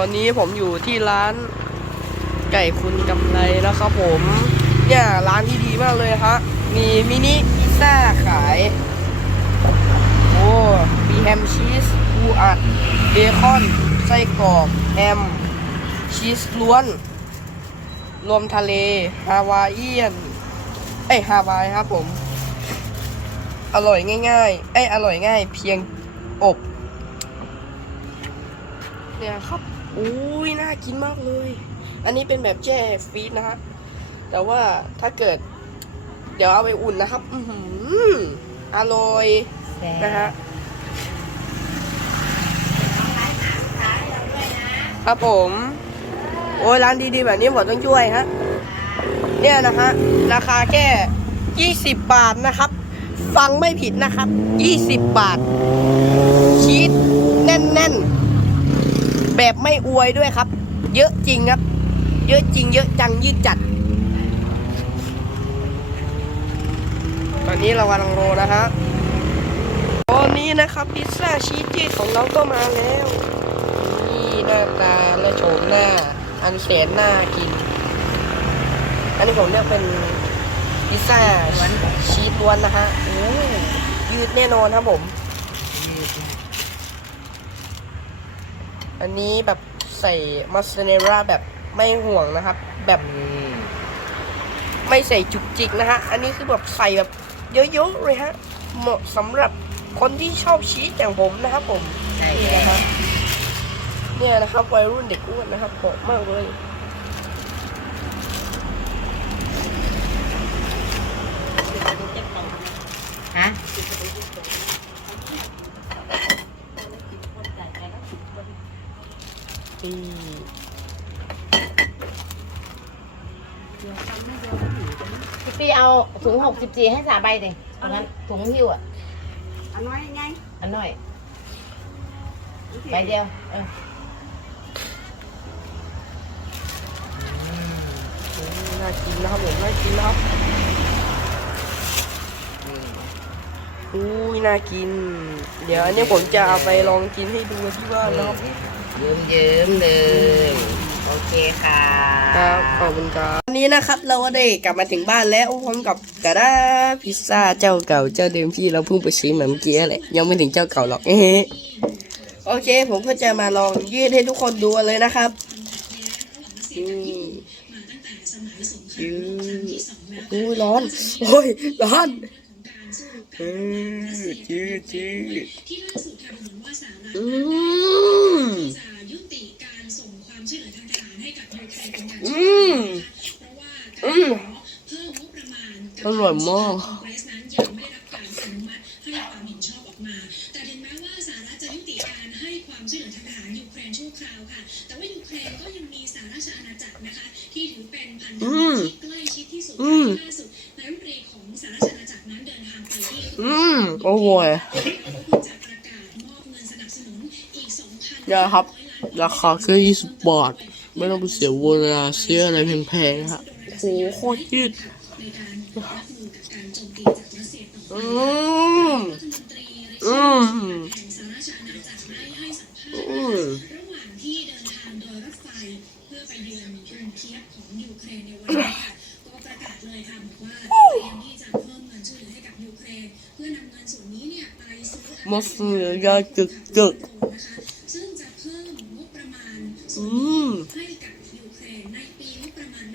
ตอนนี้ผมอยู่ที่ร้านไก่คุณกำไรนะครับผม เนี่ยร้านที่ดีมากเลยฮะ มีมินิพิซซ่าขาย โอ้ มีแฮมชีสปูอัด เบคอน ไส้กรอก แฮม ชีสล้วน รวมทะเล ฮาวายเอียน เอ้ฮาวายครับผม อร่อยง่ายๆ เอ้อร่อยง่ายเพียงอบเนี่ยครับ อุ้ยน่ากินมากเลย อันนี้เป็นแบบแช่ฟรีซนะฮะแต่ว่าถ้าเกิด เดี๋ยวเอาไปอุ่นนะครับ อือหืออร่อยนะฮะครับผม โอ้ยร้านดีๆแบบนี้ผมต้องช่วยฮะ เนี่ยนะฮะ ราคาแค่20บาทนะครับ ฟังไม่ผิดนะครับ20บาท ชีสแน่นๆ แบบไม่อวยด้วยครับ เยอะจริงครับ เยอะจริง เยอะจังยืดจัด ตอนนี้เรากำลังโรนะฮะตอนนี้นะครับพิซซ่าชีสยืดของเราก็มาแล้วนี่หน้าตาและโฉมหน้า อันแสนน่ากิน อันนี้ผมเรียกเป็นพิซซ่าชีสล้วนนะฮะยืดแน่นอนครับผม อันนี้แบบใส่มัสเนร่าแบบไม่ห่วงนะครับ แบบไม่ใส่จุกจิกนะฮะ อันนี้คือแบบใส่แบบเยอะๆเลยฮะ เหมาะสำหรับคนที่ชอบชีสอย่างผมนะครับผมใช่นี่แล้นะวครับเนี่ยนะครับวัยรุ่นเด็กอ้วนนะครับเหมาะมากเลย ฮะ อืม พี่ปีเอาถุงหกสิบสี่ให้สาใบดิตรงนั้นถุงหิ้วอะ อันน้อยไงอันหน่อยใบเดียว เออน่ากินนะครับผมน่ากินนะครับอุ้ยน่ากิน เดี๋ยวอันนี้ผมจะเอาไปลองกินให้ดูที่บ้านนะครับ เยิ้มเยิ้มๆเลย โอเคค่ะครับขอบคุณครับวันนี้นะครับเราก็ได้กลับมาถึงบ้านแล้วพร้อมกับกระดาพิซซ่าเจ้าเก่าเจ้าเดิมที่เราเพิ่งไปซื้อมาเมื่อกี้แหละยังไม่ถึงเจ้าเก่าหรอกเอ๊ะโอเค ผมก็จะมาลองยืดให้ทุกคนดูเลยนะครับนี่ยืดอุ้ยร้อนโอ้ยร้อนอืดยืดยืดอืม อืมอืมอร่อยมากแต่ถึงแม้ว่าสหรัฐจะยุติการให้ความช่วยเหลือทางทหารยูเครนชั่วคราวค่ะแต่ว่ายูเครนก็ยังมีสหราชอาณาจักรนะคะที่ถือเป็นพันธอืมิตมรที่ใกล้ชิดที่สุดอืมล่าสุดนายกรัฐมนตรีของสหราชอาณาจักรนั้นเดินทางไปที่อืมอร่อยแล้วก็เพิ่งจะประกาศมอบเงินสนับสนุนอีก2,000เนี่ยครับ ราคาแค่ยี่สิบบาท ไม่ต้องเสียเวลาเสียอะไรแพงๆนะฮะโอ้โหโคตรยืดในการรับมือกับการโจมตีจากรัสเซียต่อไปอืมอืมราชอาณาจักรได้ให้สัมาษณ์อืมระหว่างที่เดินทางโดยรถไฟเพื่อไปเยือนยฟของยูเครนในวันนี้ค่ะก็ประกาศเลยค่ะบอกว่าเตรียมที่จะเพิ่มเงินช่วยเหลือให้กับยูเครนเพื่อนำเงินส่วนนี้เนี่ยไปซื้อสือยาจึกจึกซึ่งจะเพิ่มงบประมาณส่อืม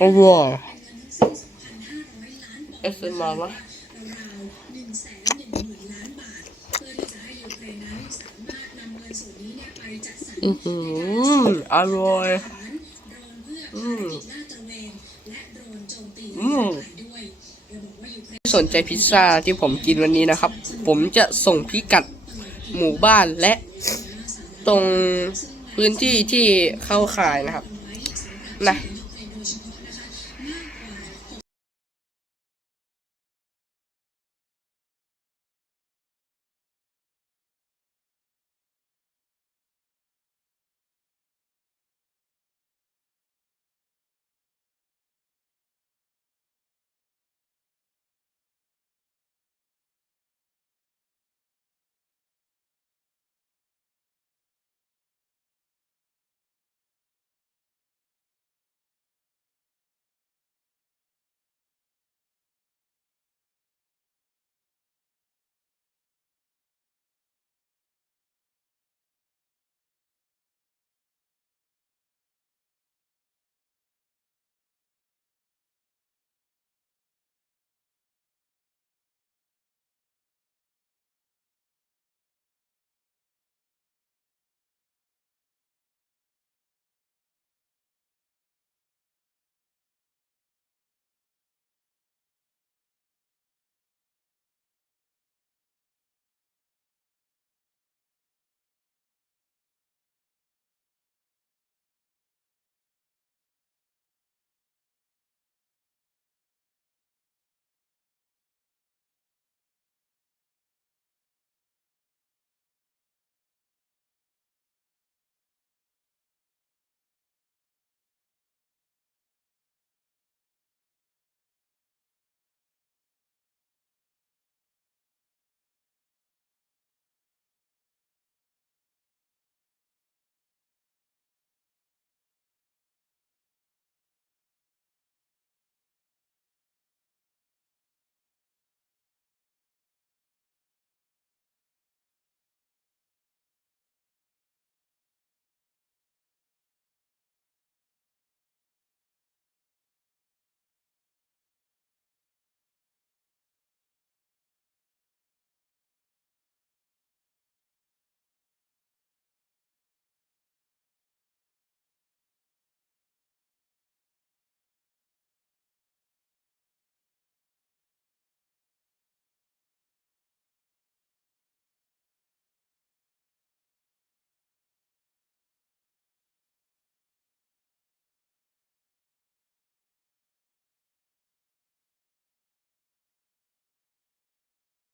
อร่อยเป็นเงินทั้งสิ้น2,500ล้านปอนด์เอสเอ็มมาวะราวๆ1แสน1หมื่นล้านบาทเพื่อที่จะให้ยูเครนนั้นสามารถนำเงินส่วนนี้เนี่ยไปจัดสรรอือหืออร่อยโดรนเพื่อภารกิจลาดตระเวนและโดรนโจมตีอืมด้วยโดยบอกว่ายูเครนสนใจพิซซ่าที่ผมกินวันนี้นะครับ ผมจะส่งพิกัดหมู่บ้านและตรงพื้นที่ที่เข้าขายนะครับ นะใ